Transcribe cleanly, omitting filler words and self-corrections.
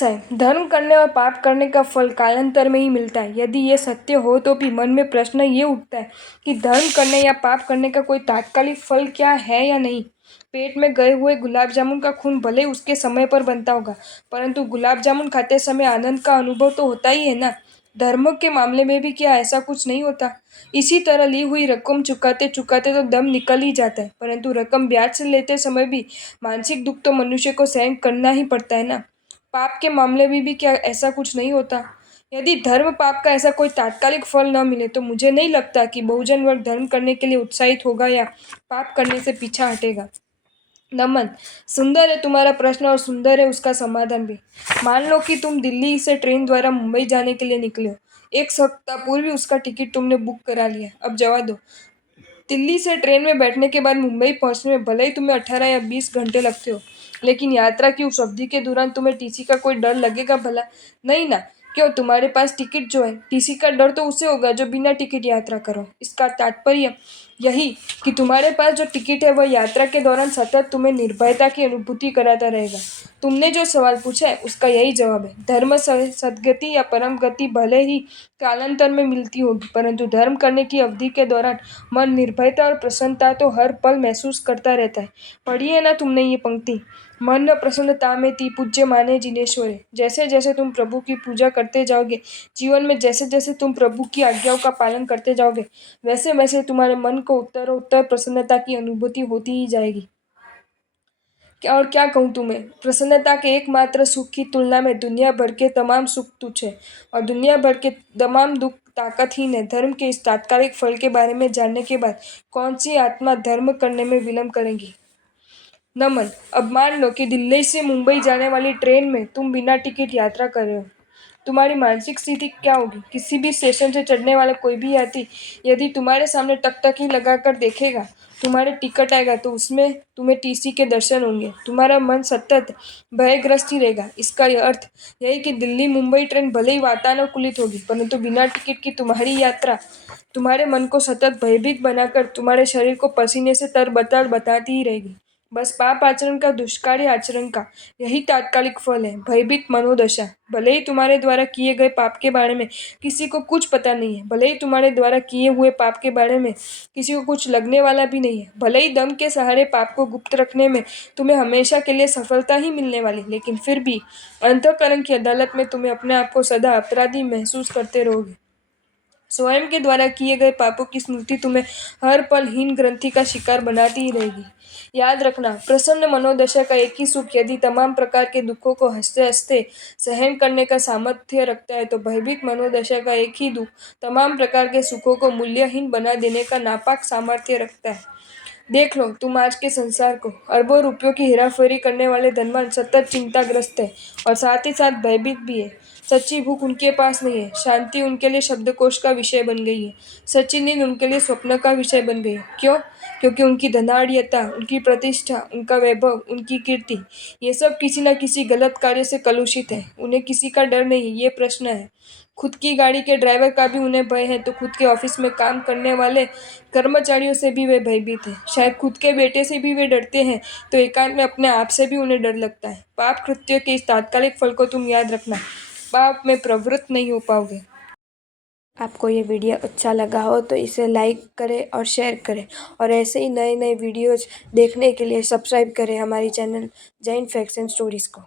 खुलासा है, धर्म करने और पाप करने का फल कालांतर में ही मिलता है। यदि ये सत्य हो तो भी मन में प्रश्न ये उठता है कि धर्म करने या पाप करने का कोई तात्कालिक फल क्या है या नहीं। पेट में गए हुए गुलाब जामुन का खून भले उसके समय पर बनता होगा, परंतु गुलाब जामुन खाते समय आनंद का अनुभव तो होता ही है ना। धर्म के मामले में भी क्या ऐसा कुछ नहीं होता? इसी तरह ली हुई रकम चुकाते चुकाते तो दम निकल ही जाता है, परंतु रकम ब्याज से लेते समय भी मानसिक दुख तो मनुष्य को सहन करना ही पड़ता है ना। पाप के मामले में भी क्या ऐसा कुछ नहीं होता? यदि धर्म पाप का ऐसा कोई तात्कालिक फल न मिले तो मुझे नहीं लगता कि बहुजन वर्ग धर्म करने के लिए उत्साहित होगा या पाप करने से पीछा हटेगा। नमन, सुंदर है तुम्हारा प्रश्न और सुंदर है उसका समाधान भी। मान लो कि तुम दिल्ली से ट्रेन द्वारा मुंबई जाने के लिए निकले हो। एक सप्ताह पूर्व उसका टिकट तुमने बुक करा लिया। अब जवाब दो, दिल्ली से ट्रेन में बैठने के बाद मुंबई पहुंचने में भले ही तुम्हें 18 या 20 घंटे लगते हो, लेकिन यात्रा की उस अवधि के दौरान तुम्हें टीसी का कोई डर लगेगा भला? नहीं ना। क्यों? तुम्हारे पास टिकट जो है, टीसी का डर तो उसे होगा जो बिना टिकट यात्रा करो। इसका तात्पर्य यही कि तुम्हारे पास जो टिकट है वह यात्रा के दौरान सतत तुम्हें निर्भयता की अनुभूति कराता रहेगा। तुमने जो सवाल पूछा है उसका यही जवाब है। धर्म सद्गति या परम गति भले ही कालांतर में मिलती होगी, परंतु धर्म करने की अवधि के दौरान मन निर्भयता और प्रसन्नता तो हर पल महसूस करता रहता है। पढ़ी है ना तुमने ये पंक्ति? मन प्रसन्नता में ती पूज्य माने जिनेश्वरे। जैसे जैसे तुम प्रभु की पूजा करते जाओगे, जीवन में जैसे जैसे तुम प्रभु की आज्ञाओं का पालन करते जाओगे, वैसे वैसे तुम्हारे मन को उत्तरोत्तर प्रसन्नता की अनुभूति होती ही जाएगी। और क्या कहूँ तुम्हें, प्रसन्नता के एकमात्र सुख की तुलना में दुनिया भर के तमाम सुख तुच्छ है और दुनिया भर के तमाम दुख ताकतहीन है। धर्म के इस तात्कालिक फल के बारे में जानने के बाद कौन सी आत्मा धर्म करने में विलंब करेगी? नमन, अब मान लो कि दिल्ली से मुंबई जाने वाली ट्रेन में तुम बिना टिकट यात्रा कर रहे हो। तुम्हारी मानसिक स्थिति क्या होगी? किसी भी स्टेशन से चढ़ने वाला कोई भी यात्री यदि तुम्हारे सामने टकटकी लगाकर देखेगा, तुम्हारे टिकट आएगा तो उसमें तुम्हें टीसी के दर्शन होंगे। तुम्हारा मन सतत भयग्रस्त ही रहेगा। इसका यह अर्थ यही कि दिल्ली मुंबई ट्रेन भले ही वातानुकूलित होगी, परंतु बिना टिकट की तुम्हारी यात्रा तुम्हारे मन को सतत भयभीत बनाकर तुम्हारे शरीर को पसीने से तरबतर बताती ही रहेगी। बस पाप आचरण का, दुष्कार्य आचरण का यही तात्कालिक फल है, भयभीत मनोदशा। भले ही तुम्हारे द्वारा किए गए पाप के बारे में किसी को कुछ पता नहीं है, भले ही तुम्हारे द्वारा किए हुए पाप के बारे में किसी को कुछ लगने वाला भी नहीं है, भले ही दम के सहारे पाप को गुप्त रखने में तुम्हें हमेशा के लिए सफलता ही मिलने वाली, लेकिन फिर भी अंतःकरण की अदालत में तुम्हें अपने आप को सदा अपराधी महसूस करते रहोगे। स्वयं के द्वारा किए गए पापों की स्मृति तुम्हें हर पल हीन ग्रंथि का शिकार बनाती ही रहेगी। याद रखना, प्रसन्न मनोदशा का एक ही सुख यदि तमाम प्रकार के दुखों को हंसते हंसते सहन करने का सामर्थ्य रखता है, तो भयभीत मनोदशा का एक ही दुख तमाम प्रकार के सुखों को मूल्यहीन बना देने का नापाक सामर्थ्य रखता है। देख लो तुम आज के संसार को, अरबों रुपयों की हेराफेरी करने वाले धनवान सतत चिंताग्रस्त है और साथ ही साथ भयभीत भी है। सच्ची भूख उनके पास नहीं है, शांति उनके लिए शब्दकोश का विषय बन गई है, सच्ची नींद उनके लिए स्वप्न का विषय बन गई है। क्यों? क्योंकि उनकी धनाढ़यता, उनकी प्रतिष्ठा, उनका वैभव, उनकी कीर्ति, ये सब किसी न किसी गलत कार्य से कलुषित है। उन्हें किसी का डर नहीं, ये प्रश्न है। खुद की गाड़ी के ड्राइवर का भी उन्हें भय है, तो खुद के ऑफिस में काम करने वाले कर्मचारियों से भी वे भयभीत हैं। शायद खुद के बेटे से भी वे डरते हैं, तो एकांत में अपने आप से भी उन्हें डर लगता है। पाप कृत्य के इस तात्कालिक फल को तुम याद रखना, पाप में प्रवृत्त नहीं हो पाओगे। आपको ये वीडियो अच्छा लगा हो तो इसे लाइक करें और शेयर करें, और ऐसे ही नए नए वीडियोज़ देखने के लिए सब्सक्राइब करें हमारी channel Jain facts and stories को।